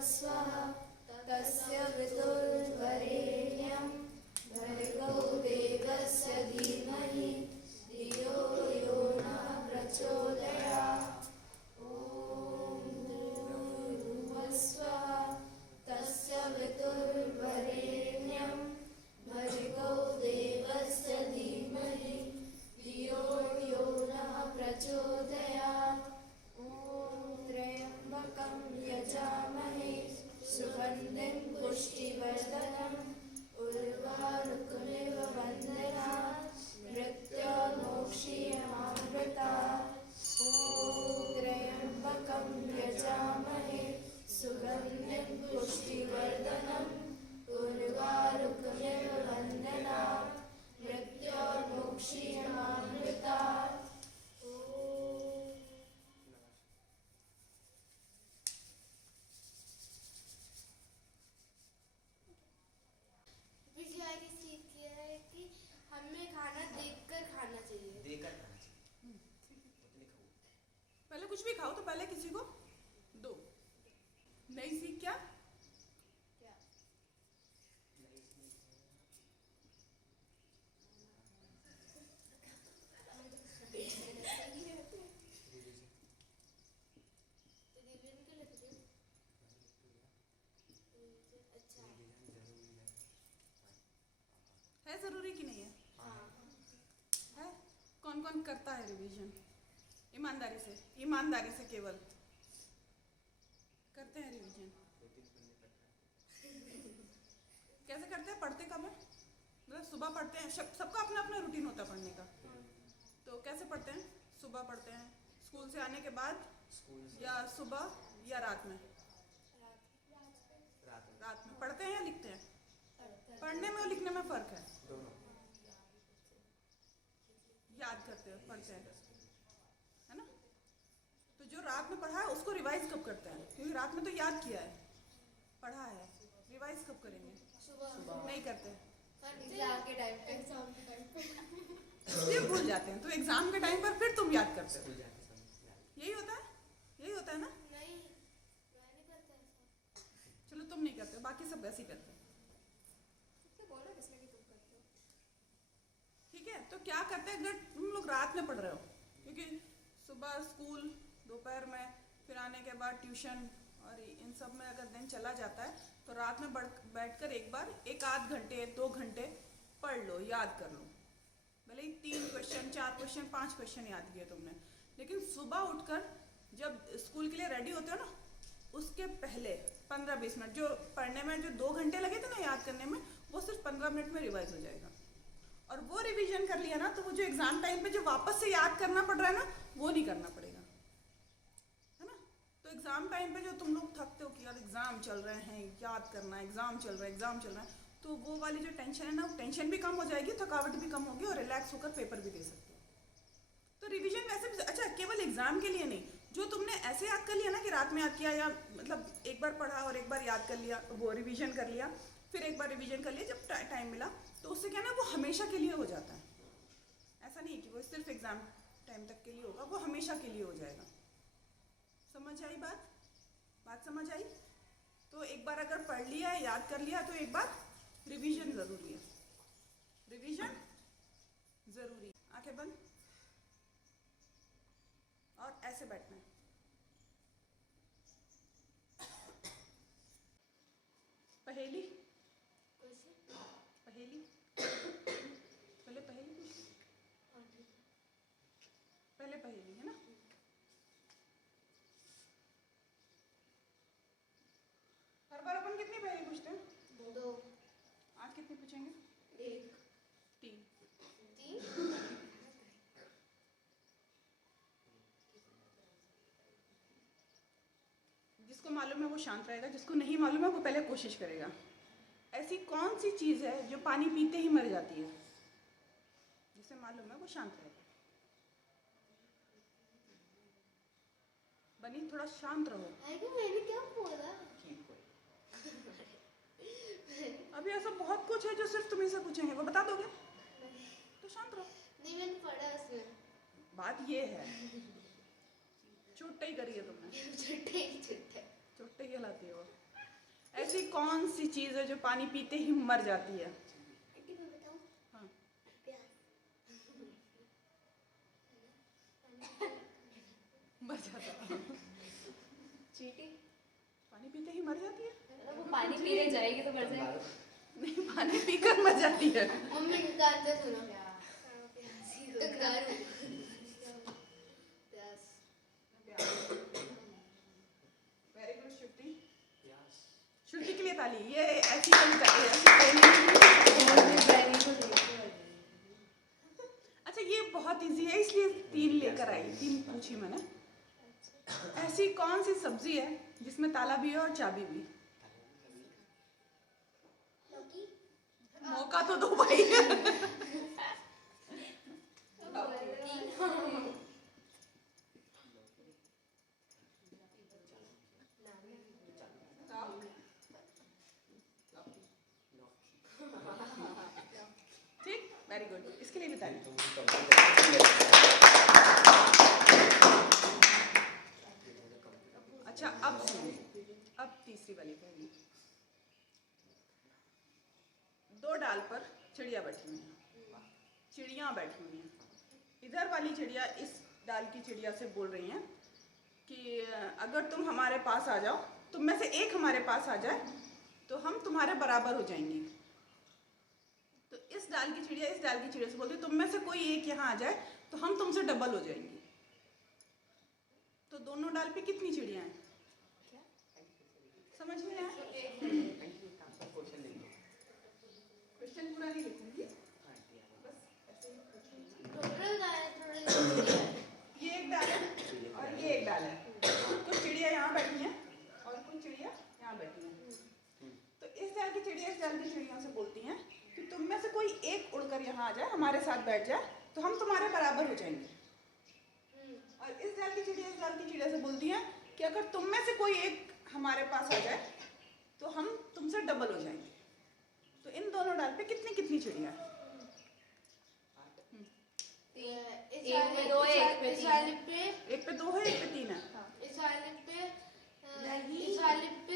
स्वः तस्य वितुर्वरेण्यं भर्गो देवस्य धीमहि धियो यो नः प्रचोदयात्। ॐ भूर्भुवः स्वः तस्य वितुर्वरेण्यं भर्गो देवस्य धीमहि धियो यो नः प्रचोदयात्। ॐ त्र्यम्बकं यजामहे सुगन्धिं पुष्टिवर्धनम् उर्वारुकमिव वन्दनात् मृत्युर्मोक्षीयमामृतात्। ॐ त्र्यम्बकं यजामहे सुगन्धिं पुष्टिवर्धनम् उर्वारुकमिव वन्दनात् मृत्युर्मोक्षीयमामृतात्। बिजली सीख किया है कि हमें खाना देखकर खाना चाहिए। देखकर खाना चाहिए। पहले कुछ भी खाओ तो पहले किसी को दो। नई सीख क्या? क्या? अच्छा है जरूरी कि नहीं है? हाँ। है? कौन कौन करता है रिवीजन? ईमानदारी से केवल करते हैं रिवीजन। कैसे करते हैं? पढ़ते कब है? मतलब सुबह पढ़ते हैं। सबका अपना अपना रूटीन होता है पढ़ने का। तो कैसे पढ़ते हैं? सुबह पढ़ते हैं स्कूल से आने के बाद, या सुबह या रात में? रात में पढ़ते हैं या लिखते हैं? पढ़ने में और लिखने में फर्क है। याद करते हो, पढ़ते हैं, है ना? तो जो रात में पढ़ा है उसको रिवाइज कब करते हैं? क्योंकि रात में तो याद किया है, पढ़ा है, रिवाइज कब करेंगे? सुबह नहीं करते, एग्जाम के टाइम पे। इसलिए भूल जाते हैं। तो एग्जाम के टाइम पर फिर तुम याद करते हो। स्कूल जाके समझ यही होता है, यही होता है ना? नहीं, मैं नहीं करता ऐसा। चलो तुम नहीं करते, बाकी सब वैसे ही करते हैं। बोलो किसने कि तुम करते हो। ठीक है, तो क्या करते हैं अगर तुम लोग रात में पढ़ रहे हो? क्योंकि सुबह स्कूल, दोपहर में, फिर आने के बाद ट्यूशन और इन सब में अगर दिन चला जाता है, तो रात में बैठकर एक बार 1-8 घंटे 2 घंटे पढ़ लो, याद कर लो। भले ही 3 क्वेश्चन 4 क्वेश्चन 5 क्वेश्चन याद किए तुमने, लेकिन सुबह उठकर जब स्कूल के लिए रेडी होते हो ना, उसके पहले 15-20 मिनट जो पढ़ने में जो 2 घंटे लगे थे ना याद करने में, वो सिर्फ 15 मिनट में रिवाइज हो जाएगा। और वो रिवीजन कर लिया ना, तो वो जो एग्जाम टाइम पे जो वापस से याद करना पड़ रहा है ना, वो नहीं करना पड़ेगा, है ना? तो एग्जाम टाइम पे जो तुम लोग थकते हो कि यार एग्जाम चल रहे हैं, याद करना है, एग्जाम चल रहा है, तो वो वाली जो टेंशन है ना, वो टेंशन भी कम हो जाएगी, थकावट भी कम होगी और रिलैक्स होकर पेपर भी दे सकते हो। तो रिवीजन वैसे भी अच्छा, केवल एग्जाम के लिए नहीं, जो तुमने ऐसे याद कर लिया ना कि रात में याद किया, या मतलब एक बार पढ़ा और एक बार याद कर लिया, वो रिवीजन कर लिया, फिर एक बार रिवीजन कर लिया जब टाइम मिला, तो उससे क्या ना, वो हमेशा के लिए हो जाता है। ऐसा नहीं कि वो सिर्फ एग्जाम टाइम तक के लिए होगा, वो हमेशा के लिए हो जाएगा। समझ आई बात? बात समझ आई? तो एक बार अगर पढ़ लिया, याद कर लिया, तो एक बार रिवीजन जरूरी है। रिवीजन जरूरी। आंखें बंद और ऐसे बैठना है। पहेली पहेली पहले पहेली पूछ, पहले पहेली, है ना? हर बार अपन कितनी पहेली पूछते हैं? 2, आज कितनी पूछेंगे? 1, 3। 3। जिसको मालूम है वो शांत रहेगा, जिसको नहीं मालूम है वो पहले कोशिश करेगा। ऐसी कौन सी चीज़ है जो पानी पीते ही मर जाती है? जिसे मालूम है वो शांत रहेगा। बनी, थोड़ा शांत रहो। मैंने क्या बोला? अभी ऐसा बहुत कुछ है जो सिर्फ तुम्हें से पूछेंगे, वो बता दोगे? तो शांत रहो। नहीं, मैंने पढ़ा उसमें। बात ये है, चोट ही करी है तुमने, छुट्टे चोट ही हिलाती हो। ऐसी कौन सी चीज है जो पानी पीते ही मर जाती है? हाँ। मर जाता है। चींटी। पानी पीते ही मर जाती है? वो पानी पीने जाएगी तो मर जाएगी। नहीं, पानी पीकर मर जाती है। मम्मी का आंसर सुनो। कंगारू। वेरी गुड श्रुति। प्यास। श्रुति के लिए ताली। ये ऐसी कविता है, ऐसी ट्रेनिंग। अच्छा, ये बहुत इजी है इसलिए 3 लेकर आई, 3 पूछी मैंने। ऐसी कौन सी सब्जी है जिसमें ताला भी है और चाबी भी? मौका तो दो भाई। ठीक, वेरी गुड। इसके लिए भी ताली। अच्छा, अब सुनो, अब तीसरी वाली पहेली। 2 डाल पर चिड़िया बैठी हुई है, चिड़िया बैठी हुई हैं। इधर वाली चिड़िया इस डाल की चिड़िया से बोल रही हैं कि अगर तुम हमारे पास आ जाओ, तुम में से एक हमारे पास आ जाए तो हम तुम्हारे बराबर हो जाएंगे। तो इस डाल की चिड़िया इस डाल की चिड़िया से बोलती है तुम में से कोई एक यहाँ आ जाए तो हम तुमसे डबल हो जाएंगे। तो दोनों डाल पे कितनी चिड़िया हैं? समझ में आया? क्वेश्चन पूरा नहीं लिखूंगी, बस ऐसे ही। ये एक डाल है और ये एक डाल है। कुछ चिड़िया यहाँ बैठी हैं और कुछ चिड़िया यहाँ बैठी हैं। तो इस डाल की चिड़िया इस डाल की चिड़िया से बोलती हैं कि तुम में से कोई एक उड़कर यहाँ आ जाए, हमारे साथ बैठ जाए तो हम तुम्हारे बराबर हो जाएंगे। और इस डाल की चिड़िया इस डाल की चिड़िया से बोलती हैं कि अगर तुम में से कोई एक हमारे पास आ जाए तो हम तुमसे डबल हो जाएंगे। तो इन दोनों डाल पे कितनी कितनी चिड़िया है? एक पे 2 है, एक पे 3 है। एक पे 2 है, एक पे 3 है। इस वाले पे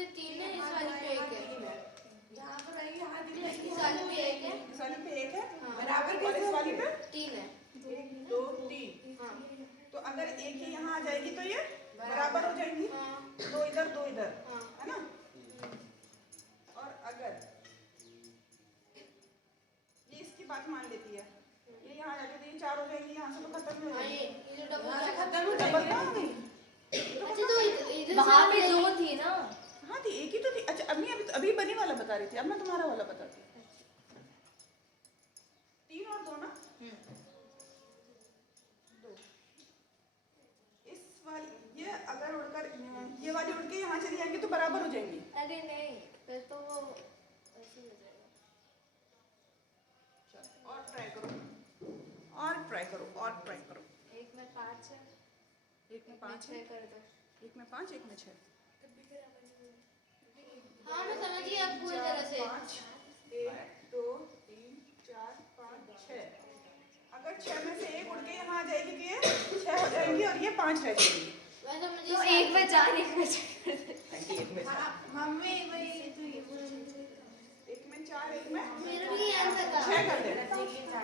3 है, इस वाले पे 1 है। यहाँ पर आएगी, यहाँ दिख रही इस वाले पे 1 है। इस वाली पे 1 है, हाँ। बराबर। और इस वाली पे 3 है। 1 2 3। हाँ। तो अगर एक ही यहाँ आ जाएगी तो ये बराबर हो जाएंगी। हाँ। 2 इधर 2 इधर, हाँ। है ना? और अगर ये इसकी बात मान लेती है, ये यहाँ जाके तो ये 4 हो जाएंगी, यहाँ से तो खत्म हो हाँ, जाएगी। ये जो डबल यहाँ से का- खत्म हो डबल जाएगी। कहाँ हो गई? अच्छा, तो इधर वहाँ से पे 2 थी ना। हाँ थी, एक ही तो थी। अच्छा, अभी बनी वाला बता रही थी, अब मैं तुम्हारा वाला बताती हूँ। 3 और 2 ना? 2। इस वाली ये अगर उड़कर ये वाली उड़ के यहाँ चली जाएंगी तो बराबर हो जाएंगी। अरे नहीं, फिर तो वो ऐसे हो जाएगा। और ट्राई करो, और ट्राई करो, और ट्राई करो। एक में 5 है, एक में 5 है, 6 कर दो। एक में 5, एक में 6। हाँ, मैं समझ गई अब पूरी तरह से। 5 1 2 3 4 5 6। अगर 6 में से एक उड़ के यहाँ आ जाएगी तो ये 6 हो जाएंगी और ये 5 रह जाएगी। वैसे मुझे तो एक में 4, एक में 6। एक में मम्मी वही तो ये एक में 4, एक में मेरा भी आंसर था। 6 कर दे।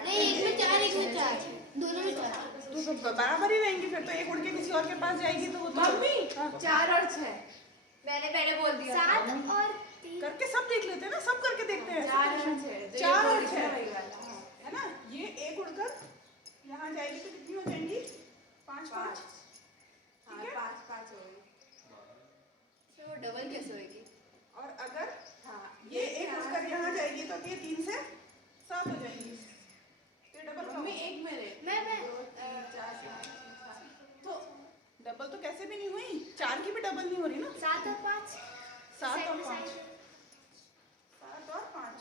नहीं, एक में 4, एक में 4, दोनों में 4। तो सब बराबर ही रहेंगी फिर। तो एक उड़ के किसी और के पास जाएगी तो वो तो मम्मी, हाँ। 4 और 6 मैंने पहले बोल दिया। 7 और 3। करके सब देख लेते हैं ना, सब करके देखते हैं। 4 और 6। 4 और 6 है ना? ये एक उड़कर यहाँ जाएगी तो कितनी हो जाएंगी? 5 5। हाँ, 5 हो गई। फिर वो डबल कैसे होगी? और अगर हाँ, ये एक उड़कर यहाँ जाएगी तो ये 3 से 7 हो जाएंगी। तो डबल मम्मी एक मेरे मैं तो डबल तो कैसे भी नहीं हुई, 4 की भी डबल नहीं हो रही ना। 7 और 5। 7 और 5, 7 और 5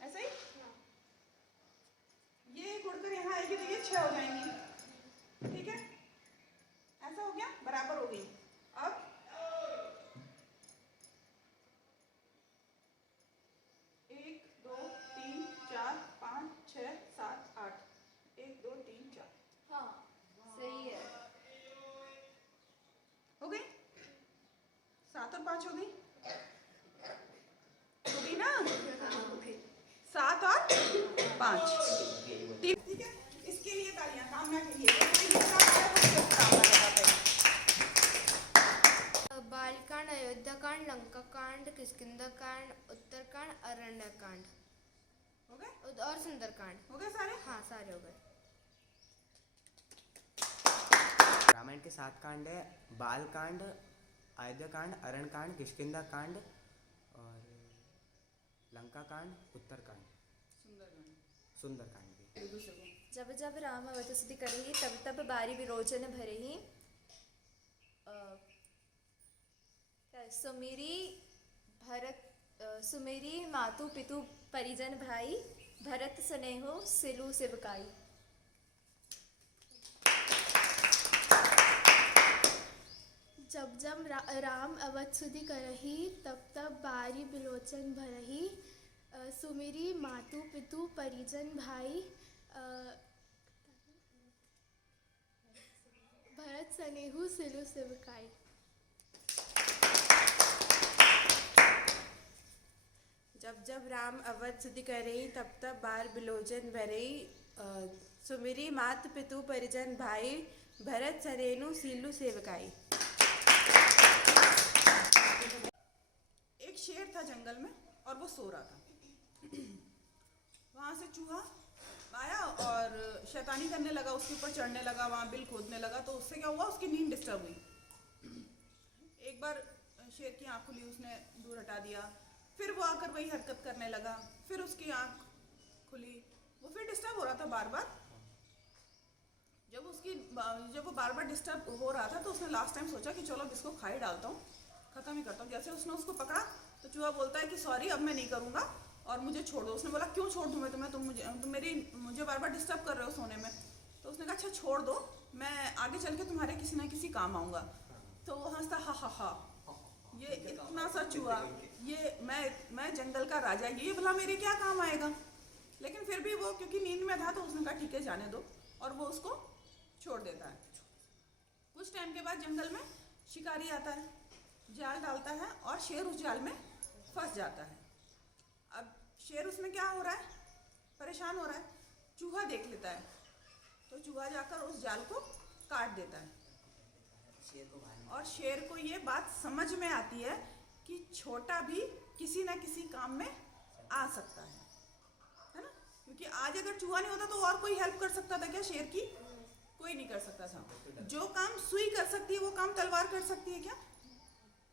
ऐसे ही। ये एक उड़कर यहाँ आएगी तो ये 6 हो जाएंगी। ठीक है, ऐसा हो गया, बराबर हो गई। अब एक 2 3 4 5 6 7 8 1 2 3 4 हाँ, सही है। हो गई। 7 और 5 हो गई। अयोध्याकांड, लंकाकांड, किष्किंधाकांड, उत्तरकांड, अरण्यकांड हो गए? और सुंदरकांड। हो गए सारे? हाँ, सारे हो गए। रामायण के 7 कांड है, बाल कांड, अयोध्या कांड, अरण कांड, किष्किंधा कांड और लंका कांड, उत्तर कांड, सुंदर कांड भी। दूसरे को जब जब राम अवतस्तुति करही तब तब बारी विरोचन भरही। सुमेरी मातु पितु परिजन भाई, भरत स्नेहो सिलु सिवकाई। जब जब राम अवतस्तुति करही तब तब बारी बिलोचन भरही। सुमिरी मातु पितु परिजन भाई, भरत स्नेहु सिलु सिवकाई। जब जब राम अवध स्तुति करही तब तब बार बिलोचन भरही। सुमिरी मात पितु परिजन भाई, भरत सरेनु सीलु सेवकाई। एक शेर था जंगल में और वो सो रहा था। वहाँ से चूहा आया और शैतानी करने लगा, उसके ऊपर चढ़ने लगा, वहाँ बिल खोदने लगा। तो उससे क्या हुआ, उसकी नींद डिस्टर्ब हुई। एक बार शेर की आँख खुली, उसने दूर हटा दिया। फिर वो आकर वही हरकत करने लगा, फिर उसकी आँख खुली, वो फिर डिस्टर्ब हो रहा था बार बार। जब वो बार बार डिस्टर्ब हो रहा था तो उसने लास्ट टाइम सोचा कि चलो इसको खा ही डालता हूँ, ख़त्म ही करता हूँ। जैसे उसने उसको पकड़ा तो चूहा बोलता है कि सॉरी, अब मैं नहीं करूँगा और मुझे छोड़ दो। उसने बोला क्यों छोड़ दूँ मैं तुम्हें, तुम मुझे बार बार डिस्टर्ब कर रहे हो सोने में। तो उसने कहा अच्छा छोड़ दो, मैं आगे चल के तुम्हारे किसी ना किसी काम आऊँगा। तो वो हंसता, हा हा हा, ये इतना सा चूहा, ये मैं जंगल का राजा, ये भला मेरे क्या काम आएगा। लेकिन फिर भी वो क्योंकि नींद में था तो उसने कहा ठीक है जाने दो, और वो उसको छोड़ देता है। कुछ टाइम के बाद जंगल में शिकारी आता है, जाल डालता है और शेर उस जाल में फंस जाता है। अब शेर उसमें क्या हो रहा है, परेशान हो रहा है। चूहा देख लेता है तो चूहा जाकर उस जाल को काट देता है। और शेर को ये बात समझ में आती है कि छोटा भी किसी ना किसी काम में आ सकता है ना। क्योंकि आज अगर चूहा नहीं होता तो और कोई हेल्प कर सकता था क्या शेर की? कोई नहीं कर सकता था। जो काम सुई कर सकती है वो काम तलवार कर सकती है क्या?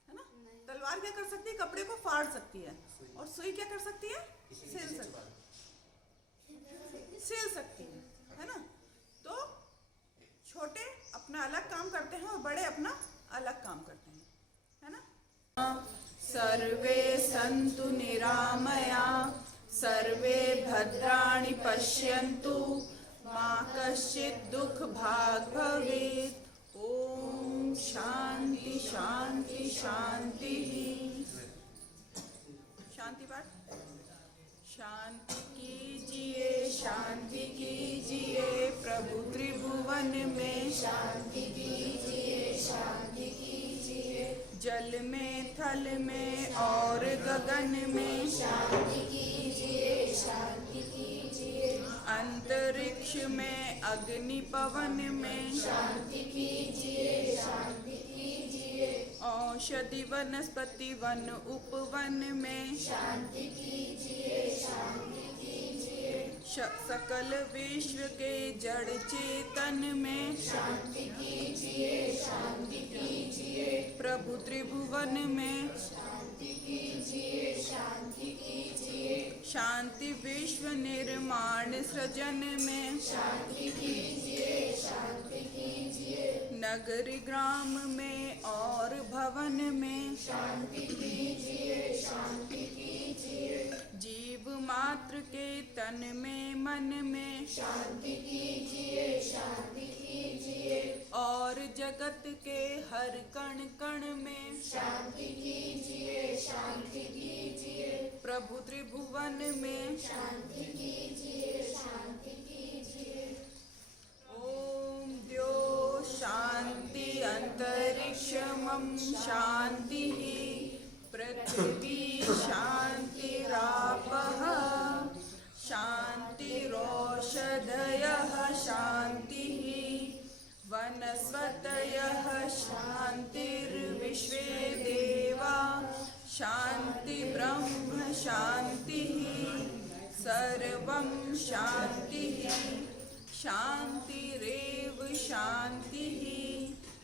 है ना। तलवार क्या कर सकती है? कपड़े को फाड़ सकती है। और सुई क्या कर सकती है? सिल सकती है ना। तो छोटे अपना अलग काम करते हैं और बड़े अपना अलग काम करते हैं, है ना। सर्वे सन्तु निरामया, सर्वे भद्राणि पश्यन्तु, मा कश्चित् दुःख भाग् भवेत्। ओम शांति शांति शांति। शांति पाठ। शांति कीजिए प्रभु त्रिभुवन में, शांति कीजिए जल में थल में और गगन में, शांति कीजिए अंतरिक्ष में अग्नि पवन में, शांति कीजिए औषधि वनस्पति वन उपवन में, शांति कीजिए सकल विश्व के जड़ चेतन में, शांति कीजिए प्रभु त्रिभुवन में, शांति कीजिए शांति विश्व निर्माण सृजन में, शांति कीजिए नगर ग्राम में और भवन में, शांति कीजिए जीव मात्र के तन में मन में, शांति कीजिए और जगत के हर कण कण में, शांति कीजिए प्रभु त्रिभुवन में, शांति कीजिए ओम द्यो शांति अंतरिक्षमं शांति पृथ्वी शांतिरापः शांतिरोषधयः शांतिः वनस्पतयः शांतिर्विश्वे देवा शान्तिः सर्वं शान्तिः शान्तिरेव शान्तिः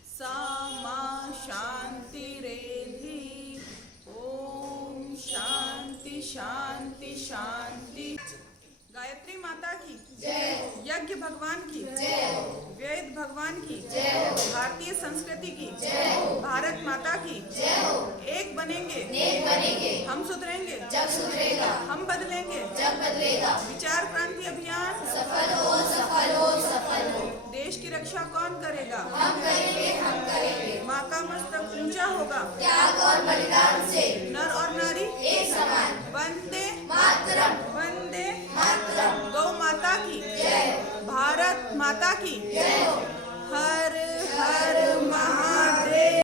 सा मा शान्तिरेधि ओम शांति शांति शांति। गायत्री माता की जय, यज्ञ भगवान की जय, वेद भगवान की जय, भारतीय संस्कृति की जय, भारत माता की जय। एक बनेंगे हम सुधरेंगे जब सुधरेगा, हम बदलेंगे जब बदलेगा। विचार क्रांति अभियान सफल हो सफल हो सफल हो। देश की रक्षा कौन करेगा? हम करेंगे हम करेंगे। माँ का मस्तक ऊंचा होगा त्याग और बलिदान से, नर और नारी एक समान। वंदे मातरम वंदे मातरम। गौ माता की जय, भारत माता की जय। हर हर